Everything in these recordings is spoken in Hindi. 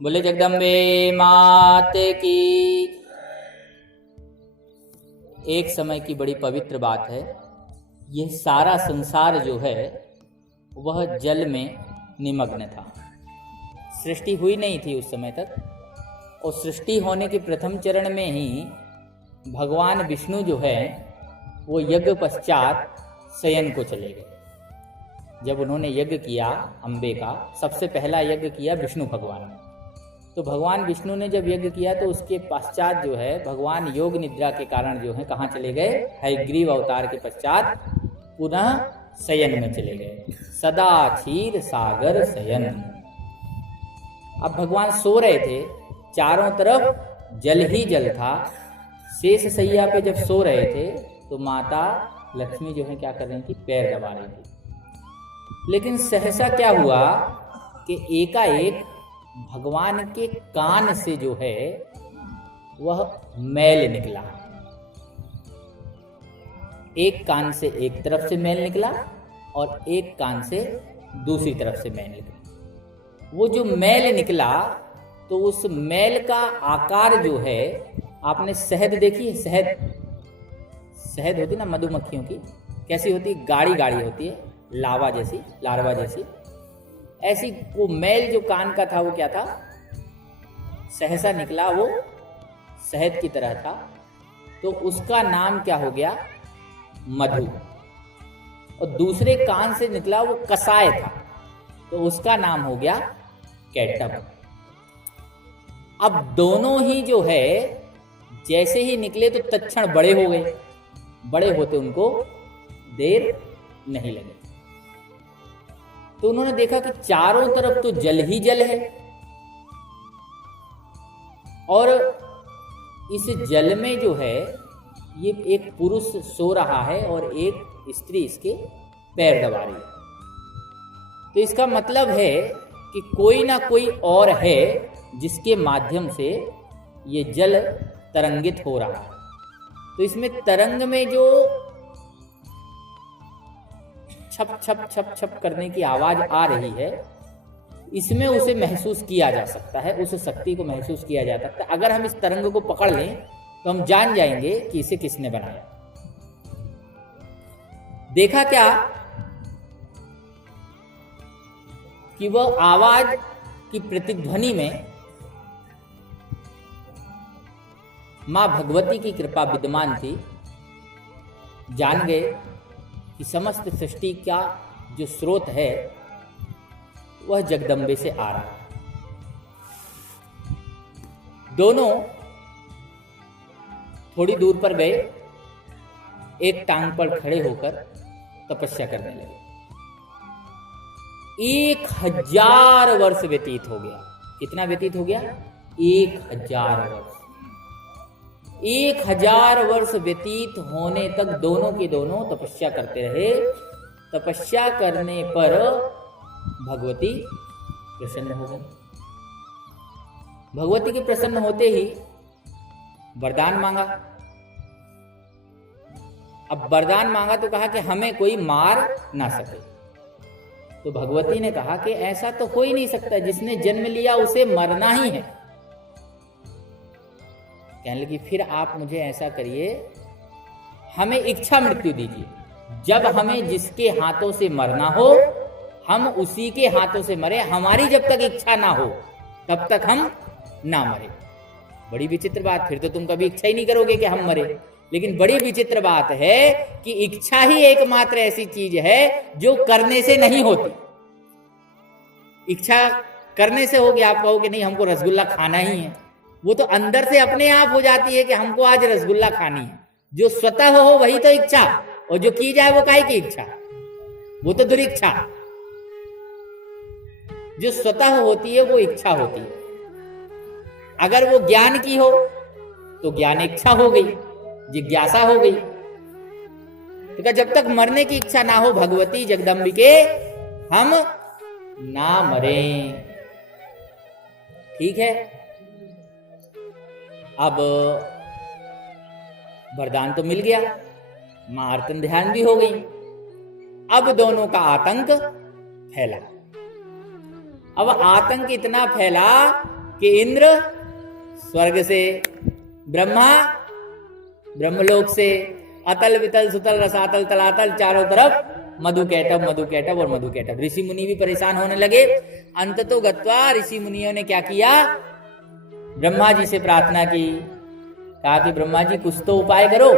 बोले जगदम्बे मात की। एक समय की बड़ी पवित्र बात है। यह सारा संसार जो है वह जल में निमग्न था। सृष्टि हुई नहीं थी उस समय तक, और सृष्टि होने के प्रथम चरण में ही भगवान विष्णु जो है वो यज्ञ पश्चात शयन को चले गए। जब उन्होंने यज्ञ किया अम्बे का, सबसे पहला यज्ञ किया विष्णु भगवान ने। तो भगवान विष्णु ने जब यज्ञ किया तो उसके पश्चात जो है भगवान योग निद्रा के कारण जो है कहाँ चले गए? हयग्रीव अवतार के पश्चात पुनः शयन में चले गए। सदा क्षीर सागर शयन। अब भगवान सो रहे थे, चारों तरफ जल ही जल था। शेष शैया पे जब सो रहे थे तो माता लक्ष्मी जो है क्या कर रही थी? पैर दबा रही थी। लेकिन सहसा क्या हुआ कि एकाएक भगवान के कान से जो है वह मैल निकला। एक कान से एक तरफ से मैल निकला और एक कान से दूसरी तरफ से मैल निकला। वो जो मैल निकला तो उस मैल का आकार जो है, आपने शहद देखी है? शहद होती ना मधुमक्खियों की, कैसी होती है? गाढ़ी गाढ़ी होती है, लावा जैसी, लार्वा जैसी। ऐसी वो मैल जो कान का था वो क्या था? सहसा निकला, वो शहद की तरह था। तो उसका नाम क्या हो गया? मधु। और दूसरे कान से निकला वो कसाय था, तो उसका नाम हो गया कैटब। अब दोनों ही जो है जैसे ही निकले तो तत्क्षण बड़े हो गए। बड़े होते उनको देर नहीं लगी। तो उन्होंने देखा कि चारों तरफ तो जल ही जल है, और इस जल में जो है ये एक पुरुष सो रहा है और एक स्त्री इसके पैर दबा रही है। तो इसका मतलब है कि कोई ना कोई और है जिसके माध्यम से ये जल तरंगित हो रहा है। तो इसमें तरंग में जो छप छप छप छप करने की आवाज आ रही है, इसमें उसे महसूस किया जा सकता है, उस शक्ति को महसूस किया जा सकता है। अगर हम इस तरंग को पकड़ लें तो हम जान जाएंगे कि इसे किसने बनाया। देखा क्या कि वह आवाज की प्रतिध्वनि में मां भगवती की कृपा विद्यमान थी। जान गए कि समस्त सृष्टि का जो स्रोत है वह जगदम्बे से आ रहा है। दोनों थोड़ी दूर पर गए, एक टांग पर खड़े होकर तपस्या करने लगे। 1000 वर्ष व्यतीत हो गया। कितना व्यतीत हो गया? 1000 वर्ष। 1000 वर्ष व्यतीत होने तक दोनों के दोनों तपस्या करते रहे। तपस्या करने पर भगवती प्रसन्न हो गई। भगवती के प्रसन्न होते ही वरदान मांगा। अब वरदान मांगा तो कहा कि हमें कोई मार ना सके। तो भगवती ने कहा कि ऐसा तो हो ही नहीं सकता, जिसने जन्म लिया उसे मरना ही है। कहने लगी फिर आप मुझे ऐसा करिए, हमें इच्छा मृत्यु दीजिए। जब हमें जिसके हाथों से मरना हो हम उसी के हाथों से मरे। हमारी जब तक इच्छा ना हो तब तक हम ना मरे। बड़ी विचित्र बात, फिर तो तुम कभी इच्छा ही नहीं करोगे कि हम मरे। लेकिन बड़ी विचित्र बात है कि इच्छा ही एकमात्र ऐसी चीज है जो करने से नहीं होती। इच्छा करने से होगी, आप कहोगे नहीं हमको रसगुल्ला खाना ही है, वो तो अंदर से अपने आप हो जाती है कि हमको आज रसगुल्ला खानी है। जो स्वतः हो वही तो इच्छा, और जो की जाए वो काहे की इच्छा? वो तो दुरिच्छा। जो स्वतः होती है वो इच्छा होती है। अगर वो ज्ञान की हो तो ज्ञान इच्छा हो गई, जिज्ञासा हो गई। तो जब तक मरने की इच्छा ना हो भगवती जगदम्बिके हम ना मरें। ठीक है, अब वरदान तो मिल गया, मां आर्तन ध्यान भी हो गई। अब दोनों का आतंक फैला। अब आतंक इतना फैला कि इंद्र स्वर्ग से, ब्रह्मा ब्रह्मलोक से, अतल वितल सुतल रसातल तलातल चारों तरफ मधु कैटव और मधु कैटव। ऋषि मुनि भी परेशान होने लगे। अंततो गत्वा ऋषि मुनियों ने क्या किया, ब्रह्मा जी से प्रार्थना की, कहा कि ब्रह्मा जी कुछ तो उपाय करो।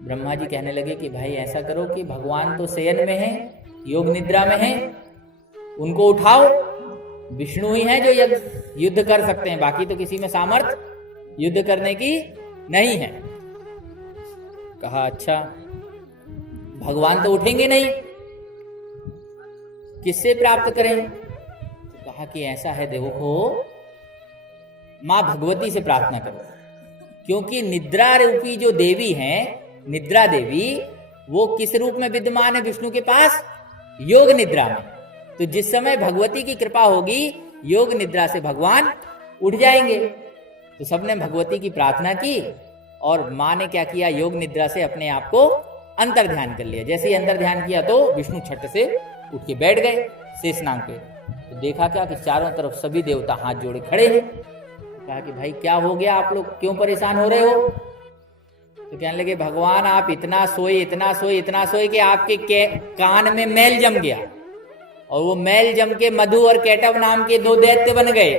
ब्रह्मा जी कहने लगे कि भाई ऐसा करो कि भगवान तो शयन में है, योग निद्रा में है, उनको उठाओ। विष्णु ही हैं जो युद्ध कर सकते हैं, बाकी तो किसी में सामर्थ्य युद्ध करने की नहीं है। कहा अच्छा, भगवान तो उठेंगे नहीं, किससे प्राप्त करें? तो कहा कि ऐसा है, देखो मां भगवती से प्रार्थना करो, क्योंकि निद्रा रूपी जो देवी हैं, निद्रा देवी, वो किस रूप में विद्यमान है विष्णु के पास? योग निद्रा में। तो जिस समय भगवती की कृपा होगी, योग निद्रा से भगवान उठ जाएंगे। तो सबने भगवती की प्रार्थना की और मां ने क्या किया, योग निद्रा से अपने आप को अंतर ध्यान कर लिया। जैसे ही अंतर ध्यान किया तो विष्णु छठ से उठ के बैठ गए शेषनाग पे। तो देखा क्या कि चारों तरफ सभी देवता हाथ जोड़े खड़े हैं। कहा कि भाई क्या हो गया, आप लोग क्यों परेशान हो रहे हो? तो कहने लगे भगवान आप इतना सोए कि आपके कान में मैल जम गया, और वो मैल जम के मधु और कैटव नाम के दो दैत्य बन गए।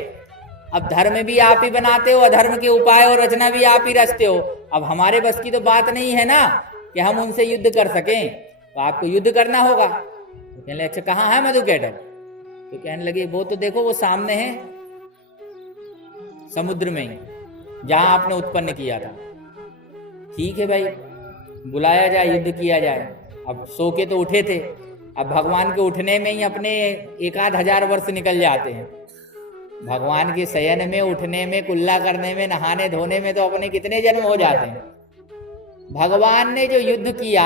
अब धर्म भी आप ही बनाते हो, अधर्म के उपाय और रचना भी आप ही रचते हो। अब हमारे बस की तो बात नहीं है ना कि हम उनसे युद्ध कर सकें, तो आपको युद्ध करना होगा। तो कहने लगे अच्छा कहाँ है मधु कैटव? तो कहने लगे वो तो देखो वो सामने है, समुद्र में ही, जहां आपने उत्पन्न किया था। ठीक है भाई, बुलाया जाए, युद्ध किया जाए। अब सो के तो उठे थे, अब भगवान के उठने में ही अपने 1000 वर्ष निकल जाते हैं। भगवान के शयन में, उठने में, कुल्ला करने में, नहाने धोने में तो अपने कितने जन्म हो जाते हैं। भगवान ने जो युद्ध किया,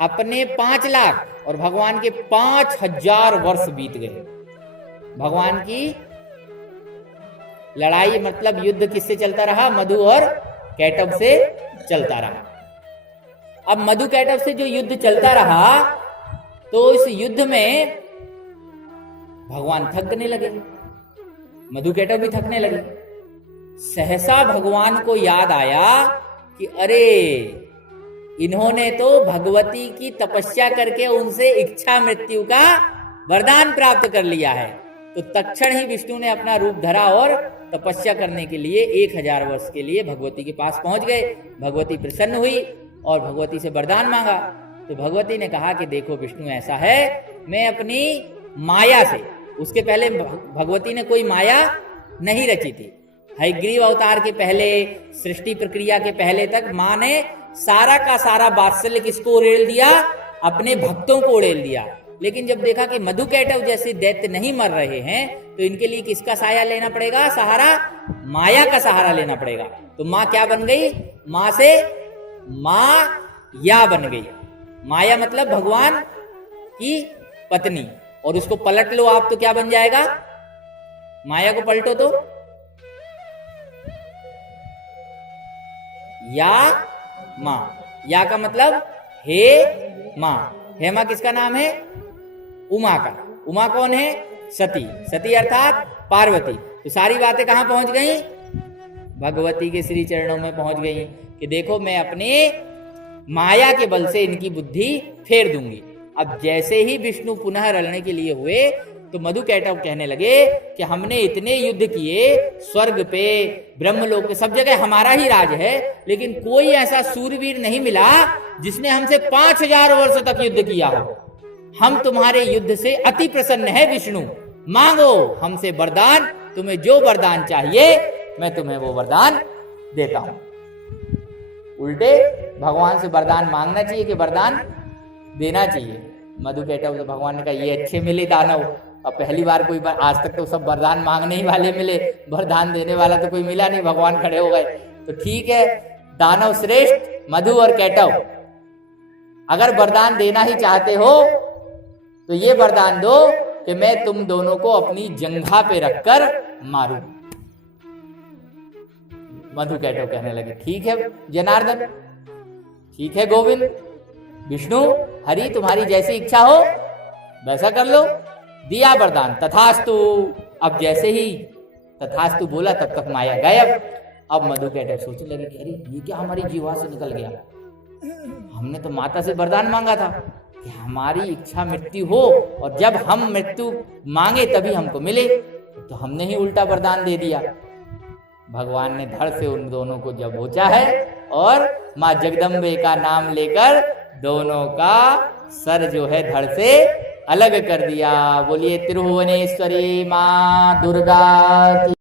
अपने 5 लाख और भगवान के 5000 वर्ष बीत गए। भगवान की लड़ाई मतलब युद्ध किससे चलता रहा? मधु और कैटव से चलता रहा। अब मधु कैटव से जो युद्ध चलता रहा, तो इस युद्ध में भगवान थकने लगे, मधु कैटव भी थकने लगे। सहसा भगवान को याद आया कि अरे इन्होंने तो भगवती की तपस्या करके उनसे इच्छा मृत्यु का वरदान प्राप्त कर लिया है। तो तत्क्षण ही विष्णु ने अपना रूप धरा और तपस्या करने के लिए 1000 वर्ष के लिए भगवती के पास पहुंच गए। भगवती प्रसन्न हुई और भगवती से वरदान मांगा। तो भगवती ने कहा कि देखो विष्णु ऐसा है, मैं अपनी माया से, उसके पहले भगवती ने कोई माया नहीं रची थी। हयग्रीव अवतार के पहले, सृष्टि प्रक्रिया के पहले तक मां ने सारा का सारा वात्सल्य किसको उड़ेल दिया? अपने भक्तों को उड़ेल दिया। लेकिन जब देखा कि मधु कैटव जैसे दैत्य नहीं मर रहे हैं, तो इनके लिए किसका सहारा लेना पड़ेगा? सहारा माया का सहारा लेना पड़ेगा। तो मां क्या बन गई? मां से माया बन गई। माया मतलब भगवान की पत्नी, और उसको पलट लो आप तो क्या बन जाएगा? माया को पलटो तो या मां। या का मतलब हे मां। हे मां किसका नाम है? उमा का। उमा कौन है? सती। सती अर्थात पार्वती। तो सारी बातें कहां पहुंच गई? भगवती के श्री चरणों में पहुंच गई कि देखो मैं अपने माया के बल से इनकी बुद्धि फेर दूंगी। अब जैसे ही विष्णु पुनः रलने के लिए हुए, तो मधु कैटव कहने लगे कि हमने इतने युद्ध किए, स्वर्ग पे, ब्रह्मलोक पे, सब जगह हमारा ही राज है, लेकिन कोई ऐसा सूरवीर नहीं मिला जिसने हमसे 5000 वर्ष तक युद्ध किया हो। हम तुम्हारे युद्ध से अति प्रसन्न है विष्णु, मांगो हमसे वरदान, तुम्हें जो वरदान चाहिए मैं तुम्हें वो वरदान देता हूं। उल्टे भगवान से वरदान मांगना चाहिए कि वरदान देना चाहिए। मधु कैटव तो भगवान ने कहा ये अच्छे मिले दानव, अब पहली बार कोई आज तक तो सब वरदान मांगने ही वाले मिले, वरदान देने वाला तो कोई मिला नहीं। भगवान खड़े हो गए। तो ठीक है, दानव श्रेष्ठ मधु और कैटव, अगर वरदान देना ही चाहते हो तो ये वरदान दो कि मैं तुम दोनों को अपनी जंघा पे रखकर मारूं। मधु कैटव कहने लगे ठीक है जनार्दन, ठीक है गोविंद, विष्णु, हरि, तुम्हारी जैसी इच्छा हो वैसा कर लो। दिया वरदान, तथास्तु। अब जैसे ही तथास्तु बोला तब तक माया गायब। अब मधुकैटभ सोचने लगे कि अरे ये क्या हमारी जीवा से निकल गया, हमने तो माता से वरदान मांगा था कि हमारी इच्छा मृत्यु हो और जब हम मृत्यु मांगे तभी हमको मिले, तो हमने ही उल्टा वरदान दे दिया। भगवान ने धड़ से उन दोनों को जब बचा है और माँ जगदम्बे का नाम लेकर दोनों का सर जो है धड़ से अलग कर दिया। बोलिए त्रिभुवनेश्वरी माँ दुर्गा की।